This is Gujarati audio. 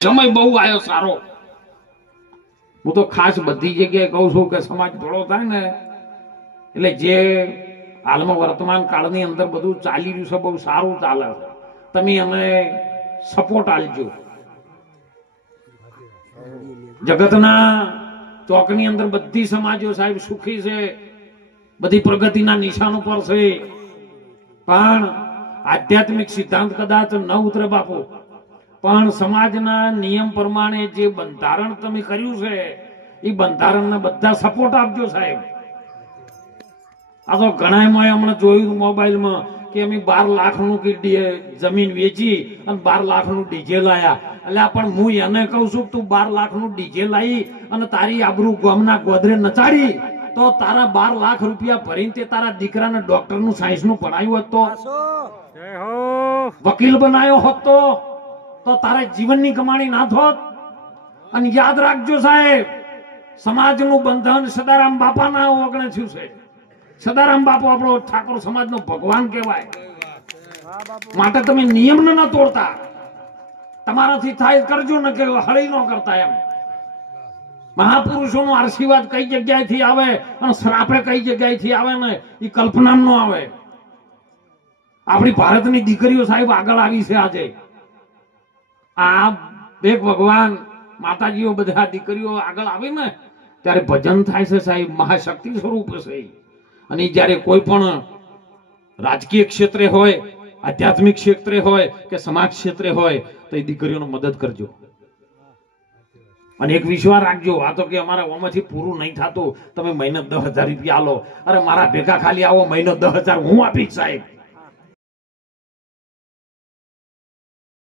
સમય બહુ આવ્યો સારો. હું તો ખાસ બધી જગ્યાએ કહું છું કે સમાજ ભેળો થાય ને એટલે જે હાલમાં વર્તમાન કાળની અંદર બધું ચાલી રહ્યું છે બહુ સારું ચાલે છે. તમે અમે સપોર્ટ આલજો. જગતના ચોકની અંદર બધી સમાજો સાહેબ સુખી છે, બધી પ્રગતિના નિશાનો પર છે, પણ આધ્યાત્મિક સિદ્ધાંત કદાચ ન ઉતરે બાપુ, પણ સમાજના નિયમ પ્રમાણે જે બંધારણ તમે કર્યું છે એ બંધારણને બધા સપોર્ટ આપજો સાહેબ. આ તો ઘણા હમણાં જોયું મોબાઈલમાં કે અમે 12 લાખનું જમીન વેચી અને 12 લાખનું ડીજે લાયા. એટલે પણ હું એને કહું છું તું 12 લાખનું ડીજે લાવી અને તારી આબરૂ ગામના ગોદરે નચાડી તો તારા 12 લાખ રૂપિયા ભરીને તે તારા દીકરાને ડોક્ટરનું સાયન્સનું ભણાયું હોત તો, વકીલ બનાવ્યો હોત તો તારે જીવનની કમાણી ના થોત. અને યાદ રાખજો સાહેબ, સમાજનું બંધન સદારામ બાપાના ઓગણે થયું છે. સદારામ બાપુ આપણો ઠાકોર સમાજનો ભગવાન કહેવાય. માટે તમે નિયમ ન તોડતા, તમારાથી થાય કરજો ને કે હળી ન કરતા. એમ મહાપુરુષોનો આશીર્વાદ કઈ જગ્યાએથી આવે અને શ્રાપે કઈ જગ્યાએથી આવે ને એ કલ્પના ન આવે. આપણી ભારતની દીકરીઓ સાહેબ આગળ આવી છે. આજે આ એક ભગવાન માતાજીઓ બધા દીકરીઓ આગળ આવી ને ત્યારે ભજન થાય છે સાહેબ. મહાશક્તિ સ્વરૂપ છે. અને જયારે કોઈ પણ રાજકીય ક્ષેત્રે હોય, આધ્યાત્મિક ક્ષેત્રે હોય કે સમાજ ક્ષેત્રે હોય તો એ દીકરીઓને મદદ કરજો. અને એક વિશ્વાસ રાખજો, આ તો કે અમારા ઓમાંથી પૂરું નહીં થતું, તમે મહિને 10,000 રૂપિયા આલો. અરે મારા ભેગા ખાલી આવો મહિનો 10,000 હું આપીશ સાહેબ.